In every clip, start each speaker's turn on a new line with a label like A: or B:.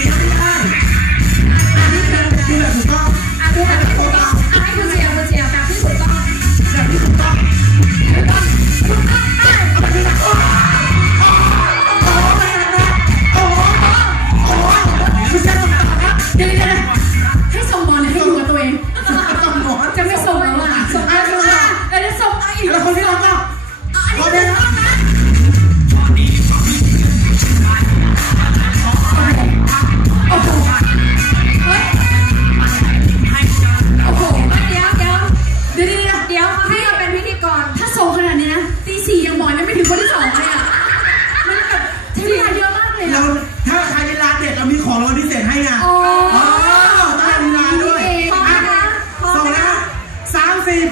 A: Everybody.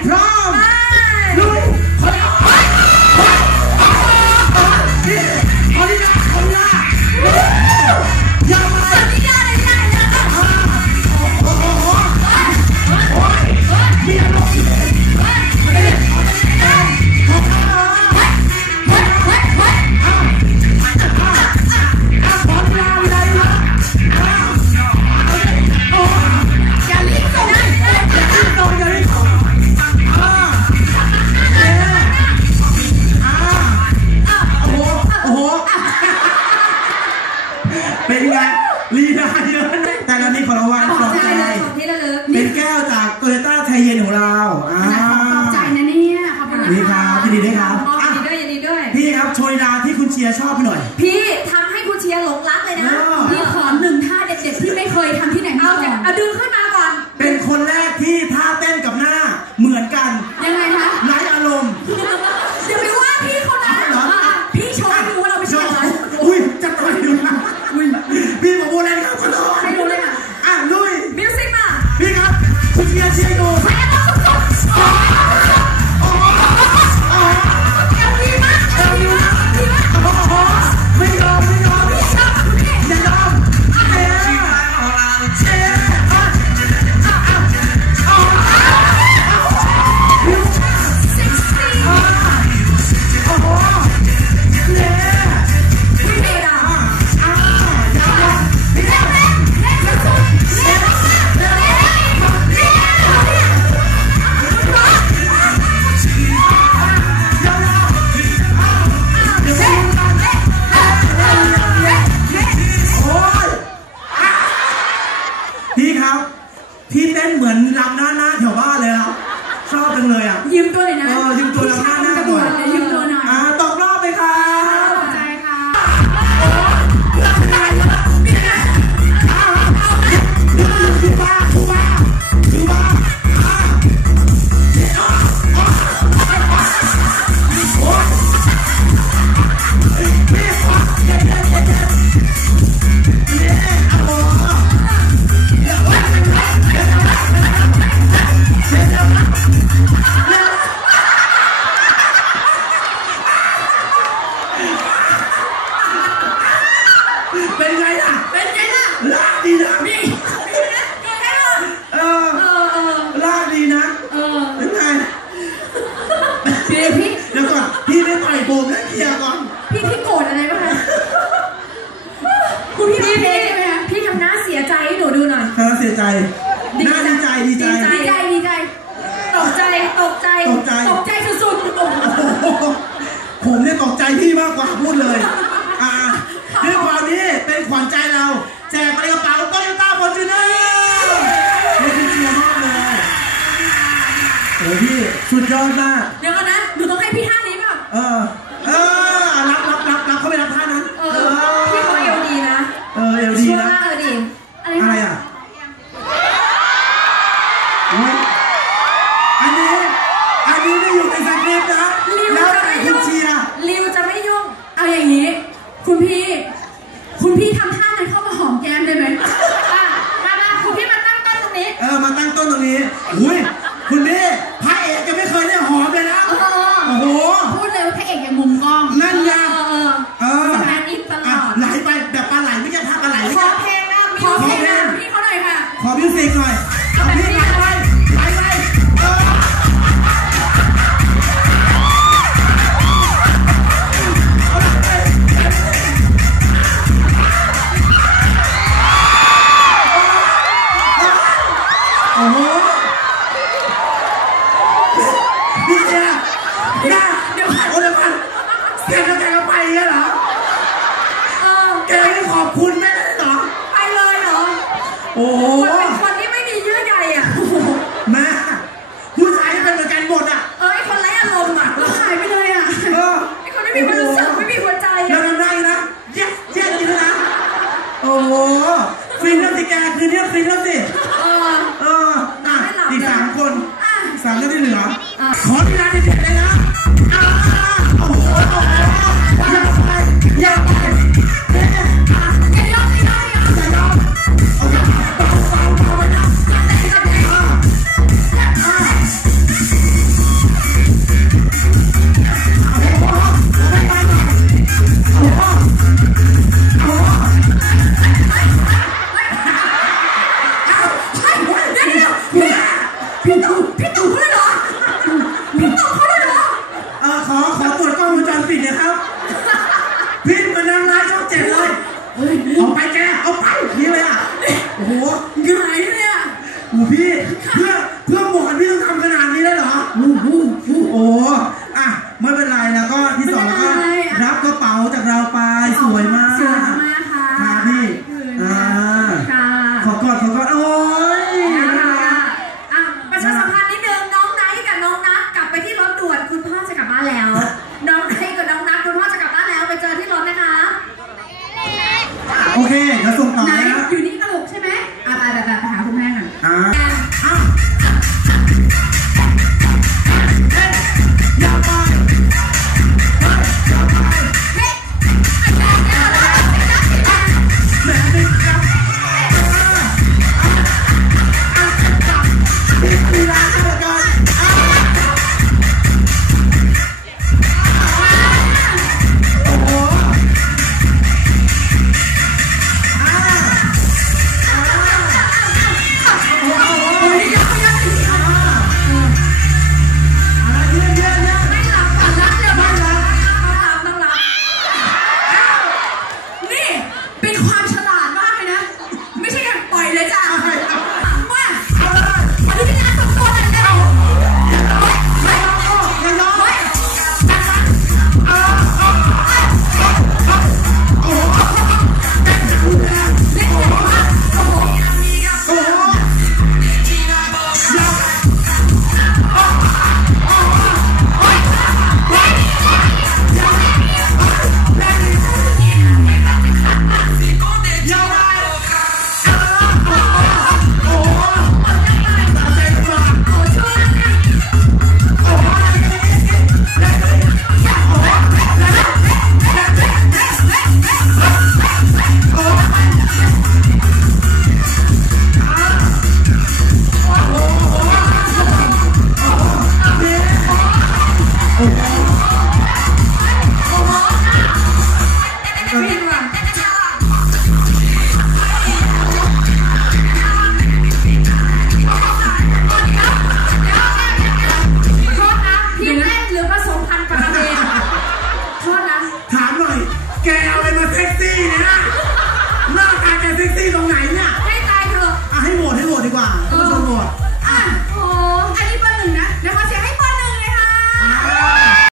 A: Brown. พูด
B: เลยด้วยความนี้เป็น
A: ขวัญใจเรา แจกมากระเป๋าโตโยต้าฟอร์
B: จูเนอ
A: ร์นี่คื
B: อ
A: เชียร์
B: มากเลยโอ้
A: พี่
B: สุด
A: ยอ
B: ดมาก เดี๋
A: ยวก่อนนะหนู
B: ต้
A: องให้พี่ห้านี้ป่ะเออ โอ้โหคน
B: เป็น
A: คนที่ไม่มีเยื่อ
B: ใยอะ มา
A: ผู้ชายเป็นเหมือนกันหมดอะ เออไอ
B: คนไร้
A: อาร
B: มณ์
A: อะแล้ว
B: หาย
A: ไปเล
B: ยอะไอคน
A: ไม่มีความรู้สึกไม่มีหัวใจ
C: เรา
A: อะ
C: ทำได้นะแยกแยกกิงนะ โอ้โหฟินแล้วสิแกคือเนี้ยฟินแล้วสิ
A: เออ
C: เออ อะ อีกสามคนสามก็ได้เหลือ ขอ
A: ที่ร้านเด็
C: ดๆ
A: เลย